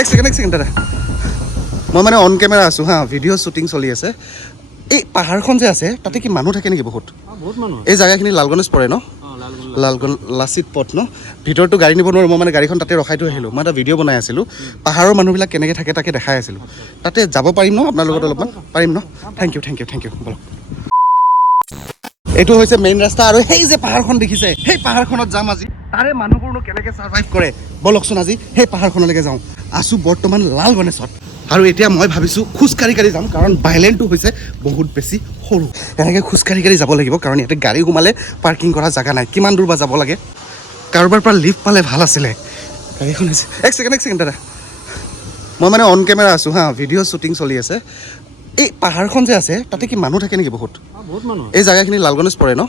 এক ছেকেণ্ড দাদা, মই মানে অন কেমেৰা আছোঁ হা, ভিডিঅ' শ্বুটিং চলি আছে। এই পাহাৰখন যে আছে তাতে কি মানুহ থাকে নেকি? বহুত মানুহ। এই জেগাখিনি লালগণেজ পৰে ন? লালগঞ্জ লাচিত পথ ন? ভিতৰতো গাড়ী নিব নোৱাৰোঁ, মই মানে গাড়ীখন তাতে ৰখাই থৈ আহিলোঁ। মই এটা ভিডিঅ' বনাই আছিলোঁ, পাহাৰৰ মানুহবিলাক কেনেকৈ থাকে তাকে দেখাই আছিলোঁ। তাতে যাব পাৰিম ন আপোনাৰ লগত? অলপমান পাৰিম ন? থেংক ইউ বলক। এইটো হৈছে মেইন ৰাস্তা, আৰু সেই যে পাহাৰখন দেখিছে, সেই পাহাৰখনত যাম আজি। তাৰে মানুহবোৰনো কেনেকৈ ছাৰ্ভাইভ কৰে বলকচোন, আজি সেই পাহাৰখনলৈকে যাওঁ। আছোঁ বৰ্তমান লালগণেজত, আৰু এতিয়া মই ভাবিছোঁ খোজকাঢ়ি যাম, কাৰণ বাইলেনটো হৈছে বহুত বেছি সৰু। এনেকৈ খোজকাঢ়ি যাব লাগিব, কাৰণ ইয়াতে গাড়ী সোমালে পাৰ্কিং কৰা জেগা নাই। কিমান দূৰ বা যাব লাগে? কাৰোবাৰ পৰা লিফ্ট পালে ভাল আছিলে। গাড়ীখন হৈছে এক ছেকেণ্ড দাদা, মই মানে অন কেমেৰা আছোঁ হা, ভিডিঅ' শ্বুটিং চলি আছে। এই পাহাৰখন যে আছে তাতে কি মানুহ থাকে নেকি? বহুত মানুহ। এই জেগাখিনি লালগণেজ পৰে ন?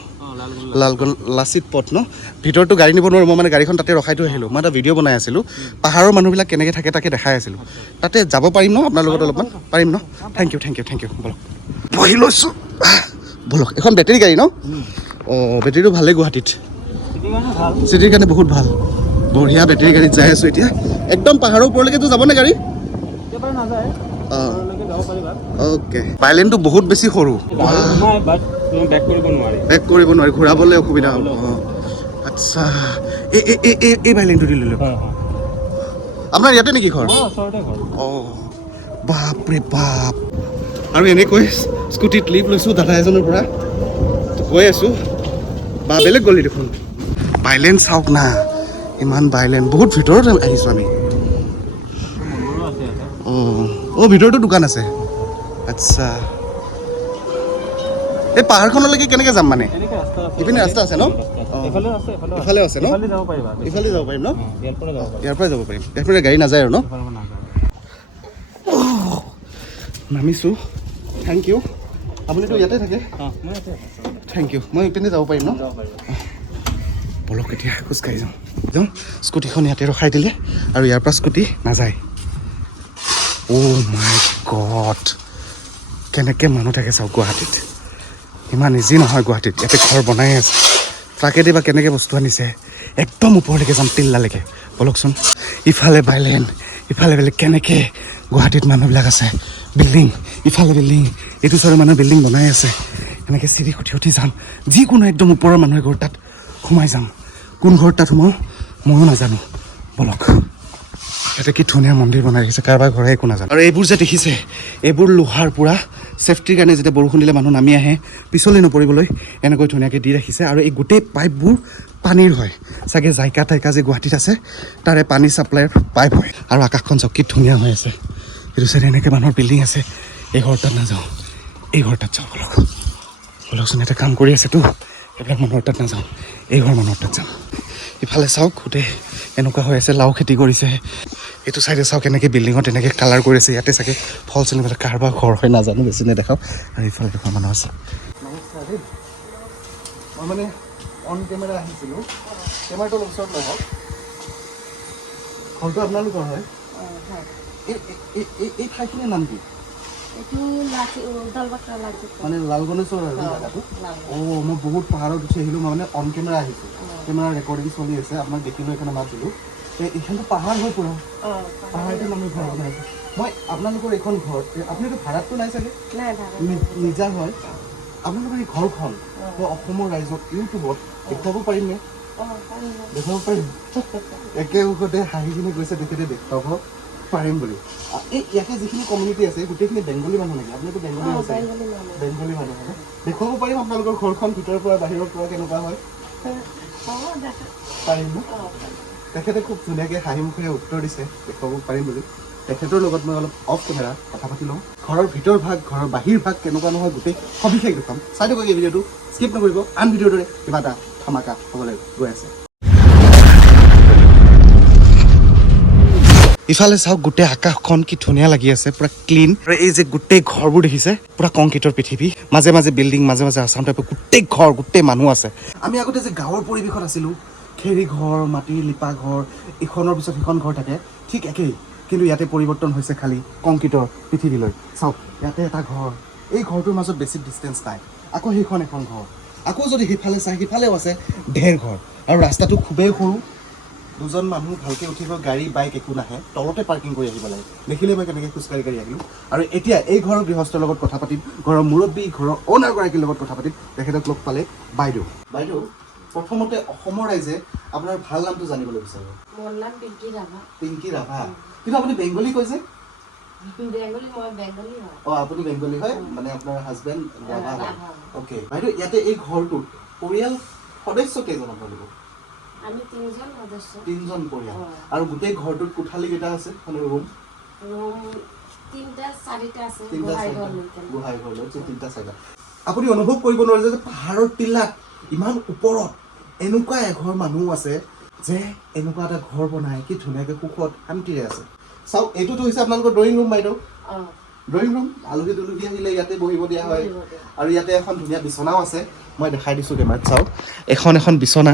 লালগঞ্জ লাচিত পথ ন? ভিতৰতো গাড়ী নিব নোৱাৰোঁ, মই মানে গাড়ীখন তাতে ৰখাই থৈ আহিলোঁ। মই এটা ভিডিঅ' বনাই আছিলোঁ, পাহাৰৰ মানুহবিলাক কেনেকৈ থাকে তাকে দেখাই আছিলোঁ। তাতে যাব পাৰিম ন আপোনাৰ লগত? অলপমান পাৰিম ন? থেংক ইউ বলক। বহি লৈছোঁ বলক। এখন বেটেৰী গাড়ী ন? অঁ, বেটেৰীটো ভালেই গুৱাহাটীত, চিটিৰ কাৰণে বহুত ভাল। বঢ়িয়া বেটেৰী গাড়ীত যাই আছোঁ এতিয়া। একদম পাহাৰৰ ওপৰলৈকেতো যাবনে গাড়ী? অ'কে। বাইলেনটো বহুত বেছি সৰু, বেক কৰিব নোৱাৰি, ঘূৰাবলৈ অসুবিধা হ'ব। আচ্ছা, এই বাইলেনটো দি ল'লোঁ। আপোনাৰ ইয়াতে নেকি ঘৰ? অঁ, বাপৰে বাপ। আৰু এনেকৈ স্কুটিত লিভ লৈছোঁ দাদা এজনৰ পৰা, গৈ আছোঁ। বা বেলেগ গ'লি দেখোন। বাইলেন চাওক না, ইমান বাইলেন, বহুত ভিতৰত আহিছোঁ আমি। অঁ, ভিতৰতো দোকান আছে। আচ্ছা, এই পাহাৰখনলৈকে কেনেকৈ যাম মানে? ইপিনে ৰাস্তা আছে ন? ইফালে আছে ন? ইফালে যাব পাৰিম ন? ইয়াৰ পৰাই যাব পাৰিম। ইয়াৰ গাড়ী নাযায় আৰু ন? নামিছোঁ, থেংক ইউ। আপুনিতো ইয়াতে থাকে? Thank you. মই ইপিনে যাব পাৰিম ন? বলক এতিয়া খোজকাঢ়ি যাওঁ। স্কুটিখন ইয়াতে ৰখাই দিলে, আৰু ইয়াৰ পৰা স্কুটি নাযায়। অ' মাই গড, কেনেকৈ মানুহ থাকে চাওক গুৱাহাটীত। ইমান ইজি নহয় গুৱাহাটীত। ইয়াতে ঘৰ বনাই আছে, ট্ৰাকেদি বা কেনেকৈ বস্তু আনিছে। একদম ওপৰলৈকে যাম, টিল্লালৈকে বলকচোন। ইফালে বাইলেন, ইফালে বেলেগ, কেনেকৈ গুৱাহাটীত মানুহবিলাক আছে। বিল্ডিং, ইফালে বিল্ডিং, এইটো চাইডে মানুহে বিল্ডিং বনাই আছে। এনেকৈ চিৰি উঠি যাম, যিকোনো একদম ওপৰৰ মানুহে ঘৰ তাত সোমাই যাম। কোন ঘৰত তাত সোমাওঁ ময়ো নাজানো। বলক, ইয়াতে কি ধুনীয়া মন্দিৰ বনাই ৰাখিছে, কাৰোবাৰ ঘৰে একো নাজানো। আৰু এইবোৰ যে দেখিছে, এইবোৰ লোহাৰ পুৰা ছেফটিৰ কাৰণে, যেতিয়া বৰষুণ দিলে মানুহ নামি আহে পিছলি নপৰিবলৈ, এনেকৈ ধুনীয়াকৈ দি ৰাখিছে। আৰু এই গোটেই পাইপবোৰ পানীৰ হয় চাগে, জাইকা তাইকা যে গুৱাহাটীত আছে তাৰে পানী ছাপ্লাইৰ পাইপ হয়। আৰু আকাশখন চব কি ধুনীয়া হৈ আছে। এইটো চাইডে এনেকৈ মানুহৰ বিল্ডিং আছে। এই ঘৰ তাত নাযাওঁ, এই ঘৰ তাত যাওঁ। বলকচোন, ইয়াতে কাম কৰি আছেতো, এইবিলাক মানুহৰ তাত নাযাওঁ, এই ঘৰ মানুহৰ তাত যাম। ইফালে চাওক, গোটেই এনেকুৱা হৈ আছে, লাও খেতি কৰিছে। এইটো চাইডে চাওক, এনেকৈ বিল্ডিঙত এনেকৈ কালাৰ কৰি আছে। ইয়াতে চাগে ফল চিলিং, কাৰোবাৰ ঘৰ হয় নাজানো, বেছি নেদেখাওঁ। আৰু ইফালে দেখোন মানুহ আছে। নমস্কাৰ দেই, মই মানে অন কেমেৰা আহিছিলোঁ, কেমেৰাটো অলপ ওচৰত নহওক। ঘৰটো আপোনালোকৰ হয়? এই ঠাইখিনিৰ নাম কি? মানে লালগণেজৰ আৰু জেগাটো? অঁ, মই বহুত পাহাৰত উঠি আহিলোঁ। মই মানে অন কেমেৰা আহিছোঁ, কেমেৰা ৰেকৰ্ডিং চলি আছে। আপোনাক দেখিলোঁ, এইকাৰণে মাত দিলোঁ। এইখনতো পাহাৰ হৈ পুৰা, পাহাৰতে মানুহ ঘৰ বনাইছে। মই আপোনালোকৰ এইখন ঘৰ, আপুনিতো ভাড়াতটো নাই চাগে? নিজা হয়। আপোনালোকৰ এই ঘৰখন মই অসমৰ ৰাইজক ইউটিউবত দেখুৱাব পাৰিমনে? দেখুৱাব পাৰিম? একেমুখতে হাঁহি কিনে কৈছে তেখেতে দেখুৱাব পাৰিম বুলি। এই ইয়াতে যিখিনি কমিউনিটি আছে, গোটেইখিনি বেংগলী মানুহ নেকি? আপুনিতো বেংগলী আছে? বেংগলী মানুহ হয়। দেখুৱাব পাৰিম আপোনালোকৰ ঘৰখন ভিতৰৰ পৰা বাহিৰৰ পৰা কেনেকুৱা হয়? পাৰিম ন? তেখেতে খুব ধুনীয়াকৈ হাঁহি মুখেৰে উত্তৰ দিছে দেখুৱাব পাৰিম বুলি। তেখেতৰ লগত মই অলপ অফ কেমেৰা কথা পাতি লওঁ। ঘৰৰ ভিতৰ ভাগ, ঘৰৰ বাহিৰ ভাগ কেনেকুৱা নহয়, গোটেই সবিশেষ দেখুৱাম। চাই থাকক এই ভিডিঅ'টো, স্কিপ নকৰিব। আন ভিডিঅ'ৰ দৰে কিবা এটা ধামাকা হ'বলৈ গৈ আছে। ইফালে চাওক, গোটেই আকাশখন কি ধুনীয়া লাগি আছে, পুৰা ক্লিন। আৰু এই যে গোটেই ঘৰবোৰ দেখিছে, পুৰা কংক্ৰিটৰ পৃথিৱী, মাজে মাজে বিল্ডিং, মাজে মাজে আছাম টাইপৰ গোটেই ঘৰ, গোটেই মানুহ আছে। আমি আগতে যে গাঁৱৰ পৰিৱেশত আছিলোঁ, খেৰী ঘৰ, মাটিৰ লিপা ঘৰ, ইখনৰ পিছত সিখন ঘৰ থাকে, ঠিক একেই। কিন্তু ইয়াতে পৰিৱৰ্তন হৈছে খালী কংক্ৰিটৰ পৃথিৱীলৈ। চাওক, ইয়াতে এটা ঘৰ, এই ঘৰটোৰ মাজত বেছি ডিষ্টেঞ্চ নাই। আকৌ সেইখন এখন ঘৰ, আকৌ যদি সিফালে চাই, সিফালেও আছে ঢেৰ ঘৰ। আৰু ৰাস্তাটো খুবেই সৰু, দুজন মানুহ ভালকৈ উঠিব, গাড়ী বাইক একো নাহে, তলতে পাৰ্কিং কৰি আহিব লাগে। দেখিলে মই কেনেকৈ খোজকাঢ়ি কাঢ়ি আহিলোঁ। আৰু এতিয়া এই ঘৰৰ গৃহস্থৰ লগত কথা পাতিম, ঘৰৰ মুৰব্বী, ঘৰৰ অ'নাৰগৰাকীৰ লগত কথা পাতিম। তেখেতক লগ পালে বাইদেউ। বাইদেউ, প্ৰথমতে অসমৰ ৰাইজে আপোনাৰ ভাল নামটো জানিবলৈ বিচাৰে। মোৰ নাম পিংকি ৰাভা। পিংকি ৰাভা। কিন্তু আপুনি বেংগলী কৈছে? বেংগলী, মই বেংগলী হয়। আপুনি বেংগলী হয়, মানে আপোনাৰ হাজবেণ্ড ৰাভা হয়। অ'কে। বাইদেউ, ইয়াতে এই ঘৰটোত পৰিয়াল সদস্য কেইজন আপোনালোকৰ? আমি 3জন সদস্য। 3জন পৰিয়াল। আৰু গোটেই ঘৰটোত কোঠালি কেইটা আছে? মানে ৰুম? ৰুম 3টা 4টা আছে। গোহাই ঘৰ লৈ 3টা 4টা। আপুনি অনুভৱ কৰিব নোৱাৰে যে পাহাৰৰ টিলাত ইমান ওপৰত এনেকুৱা এঘৰ মানুহ আছে যে এনেকুৱা এটা ঘৰ বনাই কি ধুনীয়াকৈ সুখত শান্তিৰে আছে। চাওক, এইটোতো হৈছে আপোনালোকৰ ড্ৰয়িং ৰুম বাইদেউ। ড্ৰয়িং ৰুম, আলহী তুলহী আহিলে ইয়াতে বহিব দিয়া হয়। আৰু ইয়াতে এখন ধুনীয়া বিচনাও আছে, মই দেখাই দিছোঁ কেমেৰাত। চাওক, এখন বিচনা,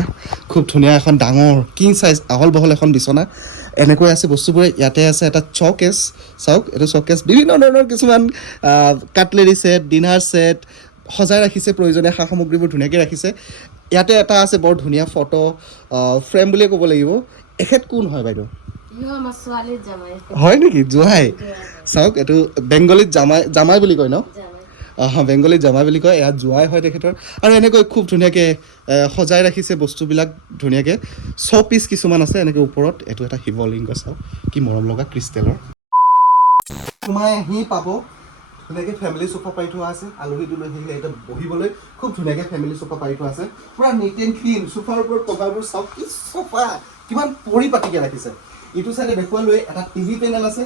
খুব ধুনীয়া এখন ডাঙৰ কিং চাইজ আহল বহল এখন বিচনা এনেকৈ আছে বস্তুবোৰে। ইয়াতে আছে এটা শ্ব'কেছ, চাওক এইটো শ্ব'কেছ, বিভিন্ন ধৰণৰ কিছুমান কাটলেৰী ছেট, ডিনাৰ ছেট সজাই ৰাখিছে, প্ৰয়োজনীয় সা সামগ্ৰীবোৰ ধুনীয়াকৈ ৰাখিছে। ইয়াতে এটা আছে বৰ ধুনীয়া ফটো ফ্ৰেম বুলিয়ে ক'ব লাগিব। এখেত কোন হয় বাইদেউ? হয় নেকি? জোঁৱাই। চাওক, এইটো বেংগলীত জামাই বুলি কয় ন? বেংগলীত জামাই বুলি কয়। ইয়াত জোঁৱাই হয় তেখেতৰ। আৰু এনেকৈ খুব ধুনীয়াকৈ সজাই ৰাখিছে বস্তুবিলাক ধুনীয়াকৈ। পিচ কিছুমান আছে এনেকৈ ওপৰত। এইটো এটা শিৱলিংগ, চাওক কি মৰম লগা ক্ৰিষ্টেলৰ। সোমাই আহি পাব ধুনীয়াকৈ ফেমিলি চোফা পাৰি থোৱা আছে। আলহী দুলহী আহিলে এতিয়া বহিবলৈ খুব ধুনীয়াকৈ ফেমিলি চোফা পাৰি থোৱা আছে, পূৰা নিট এণ্ড ক্লিন। চোফাৰ ওপৰত কভাৰবোৰ চাওক, কি চোফা, কিমান পৰিপাটিকৈ ৰাখিছে। ইটো চাইডে দেখুৱালৈ এটা টিভি পেনেল আছে।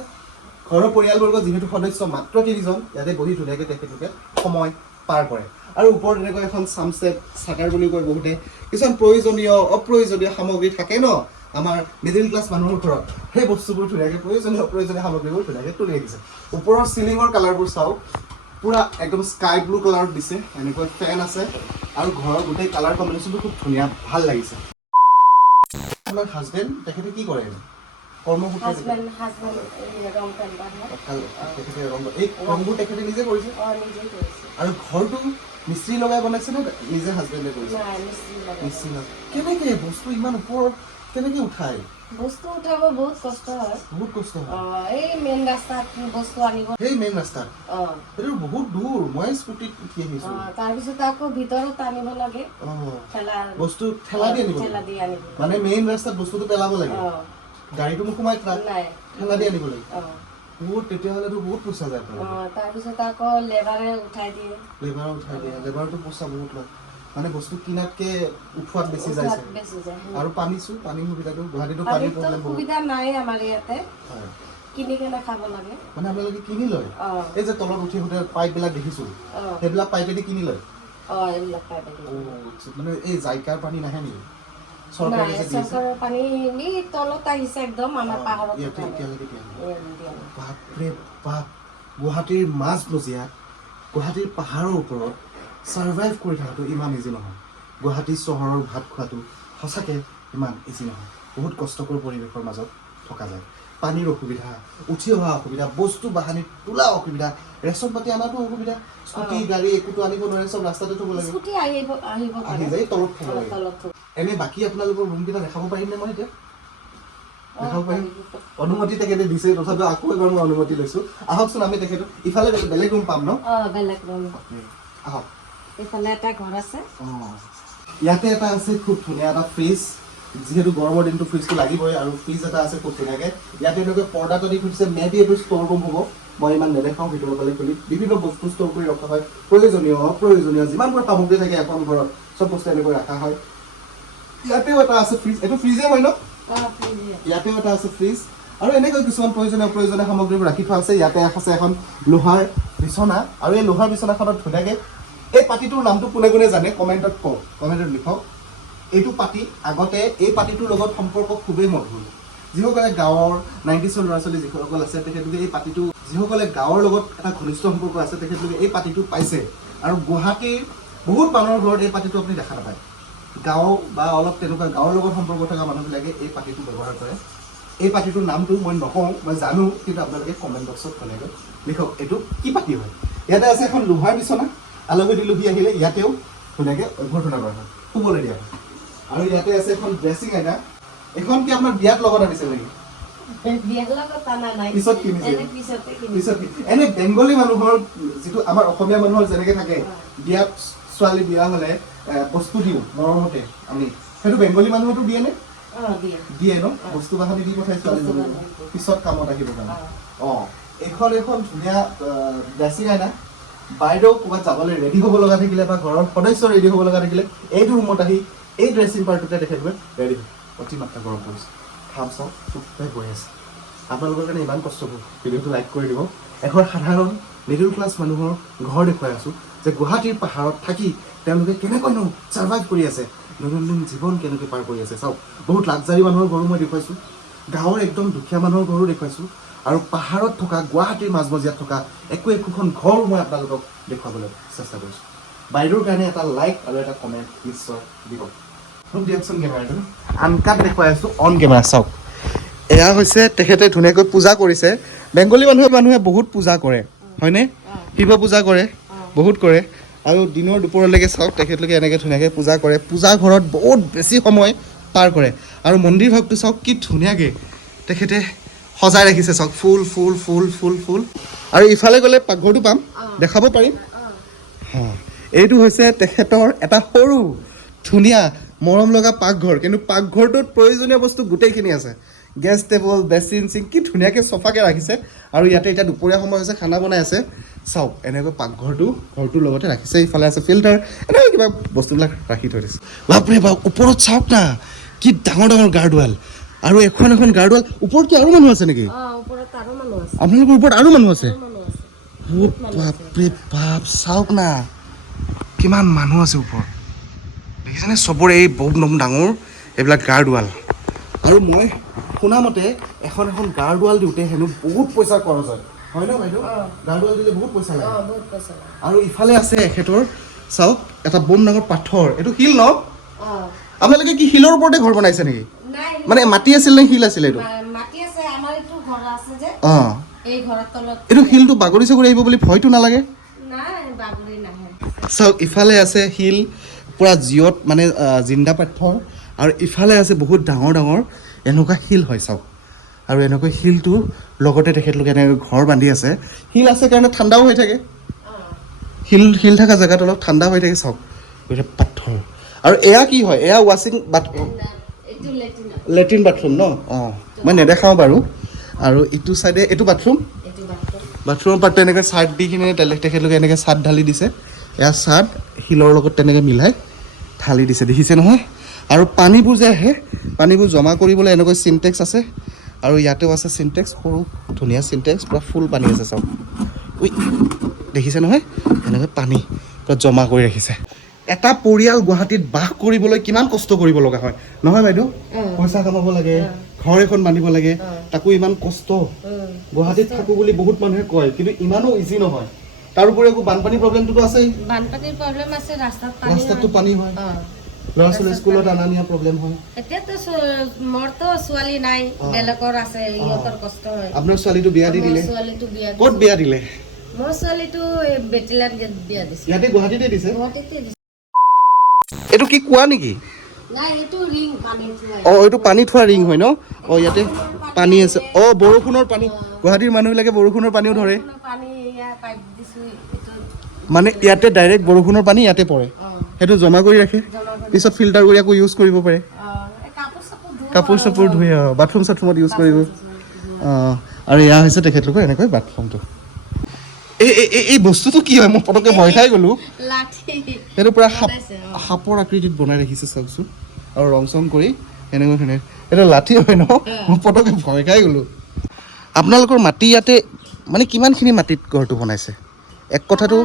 ঘৰৰ পৰিয়ালবৰ্গ যিহেতু সদস্য মাত্ৰ 3জন, ইয়াতে বহি ধুনীয়াকৈ তেখেতলোকে সময় পাৰ কৰে। আৰু ওপৰত এনেকুৱা এখন চামচেট, চাটাৰ বুলি কয় বহুতে, কিছুমান প্ৰয়োজনীয় অপ্ৰয়োজনীয় সামগ্ৰী থাকে ন আমাৰ মিডিল ক্লাছ মানুহৰ ঘৰত, সেই বস্তুবোৰ ধুনীয়াকৈ প্ৰয়োজনীয় অপ্ৰয়োজনীয় সামগ্ৰীবোৰ ধুনীয়াকৈ তুলি ৰাখিছে। ওপৰৰ চিলিঙৰ কালাৰবোৰ চাওক, পূৰা একদম স্কাই ব্লু কালাৰত দিছে। এনেকৈ ফেন আছে আৰু ঘৰৰ গোটেই কালাৰ কম্বিনেশ্যনটো খুব ধুনীয়া, ভাল লাগিছে। আপোনাৰ হাজবেণ্ড তেখেতে কি কৰে? তেখেতে নিজে কৰিছে। আৰু ঘৰটো মিস্ত্ৰী লগাই বনাইছে নে নিজে হাজবেণ্ডে কৰিছে? মিস্ত্ৰী লগাই। কেনেকে বস্তু ইমান ওপৰত কেনেকে উঠায়? বস্তু উঠাব বহুত কষ্ট হয়। বহুত কষ্ট হয়। এই মেইন ৰাস্তাত বস্তু আনিব। সেই মেইন ৰাস্তাত? এইটো বহুত দূৰ। মই স্কুটিত উঠি আহিছো। তাৰপিছত আকৌ ভিতৰত আনিব লাগে। বস্তু ঠেলা দি আনিব। মানে মেইন ৰাস্তাত বস্তুটো পেলাব লাগে। গাড়ীটো নোসোমাই, ঠেলা দি আনিব লাগে। বহুত, তেতিয়াহ'লেতো বহুত পইচা যায়। তাৰপিছত আকৌ লেবাৰে উঠাই দিয়ে। লেবাৰটো পইচা বহুত লয়। মানে বস্তু কিনাতকে উঠোৱাত বেছি যায়। আৰু পানীৰ সুবিধাটো গুৱাহাটীতো পানীৰ প্ৰব্লেম সুবিধা নাই আমাৰ ইয়াতে। কিনি কেনে খাব লাগে। মানে আপোনালোকে কিনি লয়? এই যে তলত উঠি উঠি পাইপবিলাক দেখিছো, সেইবিলাক পাইপেদি কিনি লয়? এইবিলাক পাইপেদি। মানে এই জাইকাৰ পানী নাহে নেকি? চৰকাৰৰ পানী তলত আহিছে একদম আমাৰ পাহাৰত। বাপৰে বাপ, গুৱাহাটীৰ মাজমজিয়াত, গুৱাহাটীৰ পাহাৰৰ ওপৰত ছাৰ্ভাইভ কৰি থকাটো ইমান ইজি নহয়। গুৱাহাটী চহৰৰ ভাত খোৱাটো সঁচাকৈ ইমান ইজি নহয়। বহুত কষ্টকৰ পৰিৱেশৰ মাজত থকা যায়। পানীৰ অসুবিধা, উঠি অহা অসুবিধা, বস্তু বাহানি তোলা অসুবিধা, ৰেচন পাতি আমাৰতো অসুবিধা। স্কুটি গাড়ী একোতো আনিব নোৱাৰে, চব ৰাস্তাতে থ'ব লাগে। আহি যায় তলত থ'ব লাগে। এনে বাকী আপোনালোকৰ ৰুমকেইটা দেখাব পাৰিম নে মই এতিয়া? দেখাব পাৰিম? অনুমতি তেখেতে দিছে, তথাপিও আকৌ এবাৰ মই অনুমতি লৈছোঁ। আহকচোন, আমি তেখেতক ইফালে বেলেগ ৰুম পাম ন? বেলেগ ৰুম আহক। এইফালে এটা ঘৰ আছে। ইয়াতে এটা আছে খুব ধুনীয়া এটা ফ্ৰিজ, যিহেতু গৰমৰ দিনটো ফ্ৰিজটো লাগিবই। আৰু ফ্ৰিজ এটা আছে খুব ধুনীয়াকৈ। ইয়াতে এনেকৈ পৰ্দাটো দি খুলিছে, মেবি এইটো ষ্ট'ৰ ৰুম হ'ব, মই ইমান নেদেখাওঁ। ভিতৰৰ ফালে খুলি বিভিন্ন বস্তু ষ্ট'ৰ কৰি ৰখা হয়। প্ৰয়োজনীয় অপ্ৰয়োজনীয় যিমানবোৰ সামগ্ৰী থাকে এখন ঘৰত, চব বস্তু এনেকৈ ৰখা হয়। ইয়াতেও এটা আছে ফ্ৰিজ, এইটো ফ্ৰিজে হয় ন? ইয়াতেও এটা আছে ফ্ৰিজ। আৰু এনেকৈ কিছুমান প্ৰয়োজনীয় অপ্ৰয়োজনীয় সামগ্ৰীবোৰ ৰাখি থোৱা আছে। ইয়াতে আছে এখন লোহাৰ বিচনা, আৰু এই লোহাৰ বিচনাখনত ধুনীয়াকৈ এই পাতিটোৰ নামটো কোনে কোনে জানে কমেণ্টত কওক, কমেণ্টত লিখক। এইটো পাতি আগতে এই পাতিটোৰ লগত সম্পৰ্ক খুবেই মধুৰ। যিসকলে গাঁৱৰ 90s ল'ৰা ছোৱালী যিসকল আছে, তেখেতলোকে এই পাতিটো, যিসকলে গাঁৱৰ লগত এটা ঘনিষ্ঠ সম্পৰ্ক আছে, তেখেতলোকে এই পাতিটো পাইছে। আৰু গুৱাহাটীৰ বহুত মানুহৰ ঘৰত এই পাতিটো আপুনি দেখা নাপায়। গাঁও বা অলপ তেনেকুৱা গাঁৱৰ লগত সম্পৰ্ক থকা মানুহবিলাকে এই পাতিটো ব্যৱহাৰ কৰে। এই পাতিটোৰ নামটো মই নকওঁ, মই জানো, কিন্তু আপোনালোকে কমেণ্ট বক্সত ধুনীয়াকৈ লিখক এইটো কি পাতি হয়। ইয়াতে আছে এখন লোহাৰ বিচনা, আলহী দুলহী আহিলে ইয়াতেও ধুনীয়াকৈ অভ্যৰ্থনা কৰা হয়, শুবলৈ দিয়া হয়। আৰু ইয়াতে আছে এখন ড্ৰেছিং আইনা। এখন কি আপোনাৰ বিয়াত লগত আনিছে নেকি বিয়াৰ লগত আনা নাই পিছত কিনিছে পিছতে পিছত এনে বেংগলী মানুহৰ যিটো আমাৰ অসমীয়া মানুহৰ যেনেকে থাকে বিয়াত ছোৱালী বিয়া হলে বস্তু দিওঁ মৰমতে আমি সেইটো বেংগলী মানুহতো দিয়ে নে দিয়ে ন বস্তু বাহানি দি পঠাই ছোৱালীজনী পিছত কামত আহিব কাৰণে এখন ধুনীয়া ড্ৰেছিং আইনা বাইদেউ ক'ৰবাত যাবলৈ ৰেডি হ'ব লগা থাকিলে বা ঘৰৰ সদস্য ৰেডি হ'ব লগা থাকিলে এইটো ৰুমত আহি এই ড্ৰেছিং পাৰ্টটোতে তেখেতলোকে ৰেডি হ'ব অতিমাত্ৰা গৰম পৰিছে খাম চাওক চুপচাপ গৈ আছে আপোনালোকৰ কাৰণে ইমান কষ্ট হ'ব ভিডিঅ'টো লাইক কৰি দিব এখন সাধাৰণ মিডল ক্লাছ মানুহৰ ঘৰ দেখুৱাই আছোঁ যে গুৱাহাটীৰ পাহাৰত থাকি তেওঁলোকে কেনেকৈনো ছাৰ্ভাইভ কৰি আছে দৈনন্দিন জীৱন কেনেকৈ পাৰ কৰি আছে চাওক বহুত লাক্সাৰী মানুহৰ ঘৰো মই দেখুৱাইছোঁ গাঁৱৰ একদম দুখীয়া মানুহৰ ঘৰো দেখুৱাইছোঁ আৰু পাহাৰত থকা গুৱাহাটীৰ মাজমজিয়াত থকা একোখন ঘৰো মই আপোনালোকক দেখুৱাবলৈ চেষ্টা কৰিছোঁ বাইদেউৰ কাৰণে এটা লাইক আৰু এটা কমেণ্ট নিশ্চয় দিব মোক দিয়কচোন কেমেৰাটো আনকাট দেখুৱাই আছোঁ অন কেমেৰা চাওক এয়া হৈছে তেখেতে ধুনীয়াকৈ পূজা কৰিছে বেংগলী মানুহে বহুত পূজা কৰে হয়নে শিৱ পূজা কৰে বহুত কৰে আৰু দিনৰ দুপৰলৈকে চাওক তেখেতলোকে এনেকৈ ধুনীয়াকৈ পূজা কৰে পূজা ঘৰত বহুত বেছি সময় পাৰ কৰে আৰু মন্দিৰ ভাগটো চাওক কি ধুনীয়াকৈ তেখেতে সজাই ৰাখিছে চাওক ফুল ফুল ফুল ফুল ফুল আৰু ইফালে গ'লে পাকঘৰটো পাম দেখাব পাৰিম এইটো হৈছে তেখেতৰ এটা সৰু ধুনীয়া মৰম লগা পাকঘৰ কিন্তু পাকঘৰটোত প্ৰয়োজনীয় বস্তু গোটেইখিনি আছে গেছ টেবল বেচিন চিং কি ধুনীয়াকৈ চফাকৈ ৰাখিছে আৰু ইয়াতে এতিয়া দুপৰীয়া সময় হৈছে খানা বনাই আছে চাওক এনেকৈ ঘৰটোৰ লগতে ৰাখিছে ইফালে আছে ফিল্টাৰ এনেকৈ কিবা বস্তুবিলাক ৰাখি থৈ দিছে বাপৰে বাপ ওপৰত চাওক না কি ডাঙৰ গাৰ্ডৱাল আৰু এখন গাৰ্ডৱাল ওপৰত কি আৰু মানুহ আছে নেকি আপোনালোকৰ ওপৰত আৰু মানুহ আছে বাপৰে বাপ চাওক না কিমান মানুহ আছে ওপৰত দেখিছেনে চবৰে এই বহুত ডাঙৰ এইবিলাক গাৰ্ডৱাল আৰু মই শুনামতে এখন গাৰ্ডৱাল দিওঁতে হেনো বহুত পইচা খৰচ হয় ন বাইদেউ গাৰ্ডৱাল দিলে বহুত পইচা লাগে আৰু ইফালে আছে এখেতৰ চাওক এটা বম ডাঙৰ পাথৰ এইটো শিল ন আপোনালোকে কি শিলৰ ওপৰতে ঘৰ বনাইছে নেকি মানে মাটি আছিল নে শিল আছিল এইটো এইটো শিলটো বাগৰি চাগৰি আহিব বুলি ভয়টো নালাগে চাওক ইফালে আছে শিল পুৰা জিঅ'ত মানে জিন্দা পাথৰ আৰু ইফালে আছে বহুত ডাঙৰ এনেকুৱা শিল হয় চাওক আৰু এনেকৈ শিলটো লগতে তেখেতলোকে এনেকৈ ঘৰ বান্ধি আছে শিল আছে কাৰণে ঠাণ্ডাও হৈ থাকে শিল থকা জেগাত অলপ ঠাণ্ডা হৈ থাকে চাওক গোটেই পাথৰ আৰু এয়া কি হয় এয়া ৱাশ্বিং লেট্ৰিন বাথৰুম ন মই নেদেখাওঁ বাৰু আৰু ইটো চাইডে এইটো বাথৰুমৰ পাৰ্টটো এনেকৈ চাৰ্ট দি কিনে তেখেতলোকে এনেকৈ চাৰ্ট ঢালি দিছে এয়া চাৰ্ট শিলৰ লগত তেনেকৈ মিলাই ঢালি দিছে দেখিছে নহয় আৰু পানীবোৰ যে আহে পানীবোৰ জমা কৰিবলৈ এনেকৈ চিনটেক্স আছে আৰু ইয়াতেও আছে চিনটেক্স সৰু ধুনীয়া চিনটেক্স পূৰা ফুল পানী আছে চাওক দেখিছে নহয় এনেকৈ পানী পূৰা জমা কৰি ৰাখিছে এটা পৰিয়াল গুৱাহাটীত বাস কৰিবলৈ কিমান কষ্ট কৰিব লগা হয় নহয় বাইদেউ পইচা কামাব লাগে ঘৰ এখন বান্ধিব লাগে তাকো ইমান কষ্ট গুৱাহাটীত থাকোঁ বুলি বহুত মানুহে কয় কিন্তু ইমানো ইজি নহয় তাৰোপৰি আকৌ বানপানীৰ প্ৰব্লেমটোতো আছেই বানপানীৰ প্ৰব্লেম আছে ৰাস্তাততো পানী হয় ল'ৰা ছোৱালী স্কুলত অনা নিয়া প্ৰব্লেম হয় এতিয়াতো মোৰতো ছোৱালী নাই বেলেগৰ আছে ইহঁতৰ কষ্ট হয় আপোনাৰ ছোৱালীটো বিয়া দি দিলে ছোৱালীটো বিয়া ক'ত বিয়া দিলে মোৰ ছোৱালীটো বেটিলাত বিয়া দিছে ইয়াতে গুৱাহাটীতে দিছে এইটো কি কোৱা নেকি এইটো পানী থোৱা ৰিং হয় ন ইয়াতে পানী আছে বৰষুণৰ পানী গুৱাহাটীৰ মানুহবিলাকে বৰষুণৰ পানীও ধৰে মানে ইয়াতে ডাইৰেক্ট বৰষুণৰ পানী ইয়াতে পৰে সেইটো জমা কৰি ৰাখে পিছত ফিল্টাৰ কৰি আকৌ ইউজ কৰিব পাৰে কাপোৰ চাপোৰ ধুই বাথৰুম চাথৰুমত ইউজ কৰিব আৰু এয়া হৈছে তেখেতলোকৰ এনেকৈ বাথৰুমটো এই বস্তুটো কি হয় মই পটককৈ ভয় খাই গ'লোঁ সেইটো পূৰা সাপৰ আকৃতিত বনাই ৰাখিছে চাওকচোন আৰু ৰং চং কৰি এনেকৈ ধুনীয়া এইটো লাঠি হয় ন মই পটককৈ ভয় খাই গ'লোঁ আপোনালোকৰ মাটি ইয়াতে মানে কিমানখিনি মাটিত ঘৰটো বনাইছে এক কথাটো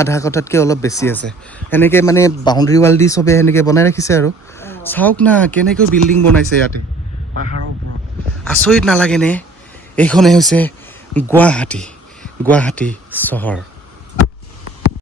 আধা কঠাতকৈ অলপ বেছি আছে সেনেকৈ মানে বাউণ্ডেৰী ৱাল দি চবে সেনেকৈ বনাই ৰাখিছে আৰু চাওক না কেনেকৈ বিল্ডিং বনাইছে ইয়াতে পাহাৰৰ ওপৰত আচৰিত নালাগেনে এইখনেই হৈছে গুৱাহাটী চহৰ